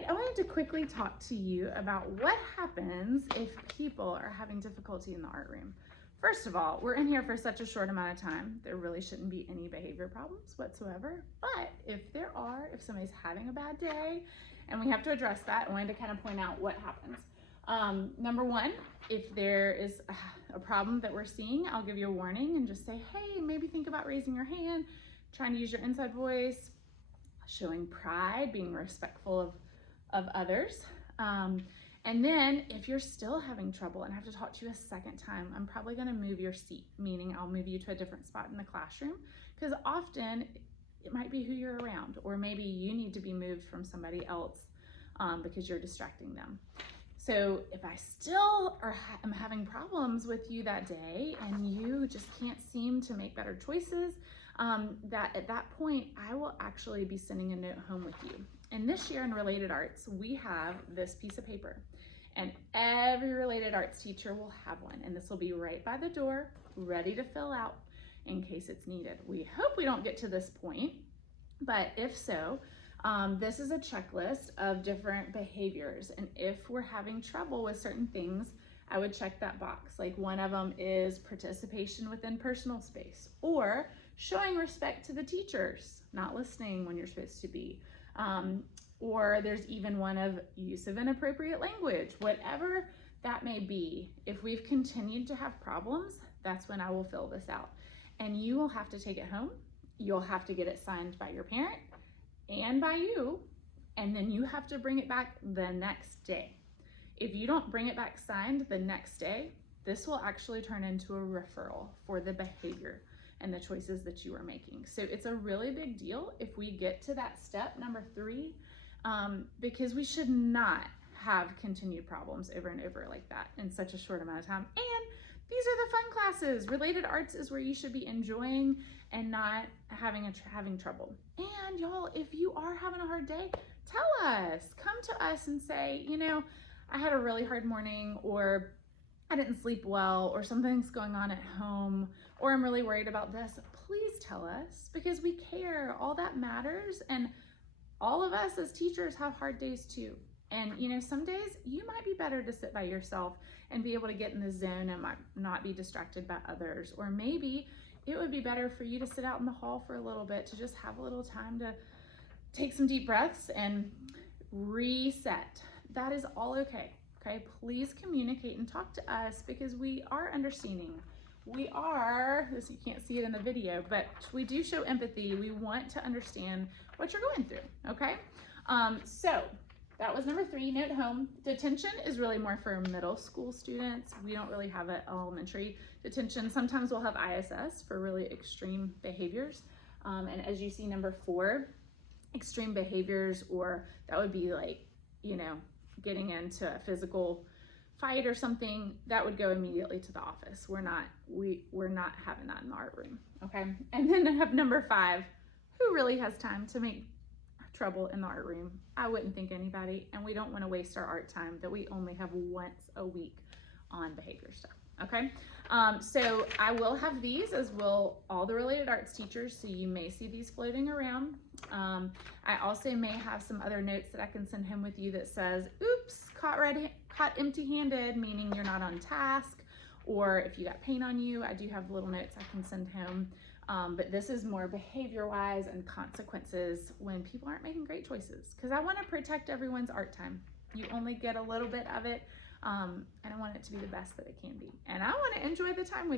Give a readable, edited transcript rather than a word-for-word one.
right, I wanted to quickly talk to you about what happens if people are having difficulty in the art room. First of all, we're in here for such a short amount of time, there really shouldn't be any behavior problems whatsoever. But if there are, if somebody's having a bad day and we have to address that, I wanted to kind of point out what happens. Number one, if there is a problem that we're seeing, I'll give you a warning and just say, hey, maybe think about raising your hand, trying to use your inside voice, showing pride, being respectful of others. And then if you're still having trouble and I have to talk to you a second time, I'm probably gonna move your seat, meaning I'll move you to a different spot in the classroom, because often it might be who you're around, or maybe you need to be moved from somebody else because you're distracting them. So if I still am having problems with you that day and you just can't seem to make better choices, that at that point, I will actually be sending a note home with you. And this year in Related Arts, we have this piece of paper, and every Related Arts teacher will have one. And this will be right by the door, ready to fill out in case it's needed. We hope we don't get to this point, but if so, this is a checklist of different behaviors. And if we're having trouble with certain things, I would check that box. Like one of them is participation within personal space, or showing respect to the teachers, not listening when you're supposed to be. Or there's even one of use of inappropriate language. Whatever that may be, if we've continued to have problems, that's when I will fill this out. And you will have to take it home. You'll have to get it signed by your parent and by you, and then you have to bring it back the next day. If you don't bring it back signed the next day, this will actually turn into a referral for the behavior and the choices that you are making. So it's a really big deal if we get to that step, number 3, because we should not have continued problems over and over like that in such a short amount of time. And these are the fun classes. Related Arts is where you should be enjoying and not having trouble. And y'all, if you are having a hard day, tell us. Come to us and say, you know, I had a really hard morning, or I didn't sleep well, or something's going on at home, or I'm really worried about this. Please tell us, because we care. All that matters. And all of us as teachers have hard days too. And you know, some days you might be better to sit by yourself and be able to get in the zone and not be distracted by others. Or maybe it would be better for you to sit out in the hall for a little bit, to just have a little time to take some deep breaths and reset. That is all okay. Okay, please communicate and talk to us, because we are understanding. We are, this you can't see it in the video, but we do show empathy. We want to understand what you're going through, okay? So that was number 3, note home. Detention is really more for middle school students. We don't really have an elementary detention. Sometimes we'll have ISS for really extreme behaviors. And as you see, number 4, extreme behaviors, or that would be like, you know, getting into a physical fight or something, that would go immediately to the office. We're not having that in the art room, okay? And then I have number 5, who really has time to make trouble in the art room? I wouldn't think anybody, and we don't want to waste our art time that we only have once a week on behavior stuff, okay? So I will have these, as will all the Related Arts teachers, so you may see these floating around. I also may have some other notes that I can send home with you that says, oops, caught empty-handed, meaning you're not on task, or if you got paint on you, I do have little notes I can send home. But this is more behavior-wise and consequences when people aren't making great choices, because I want to protect everyone's art time. You only get a little bit of it, and I want it to be the best that it can be. And I want to enjoy the time with you.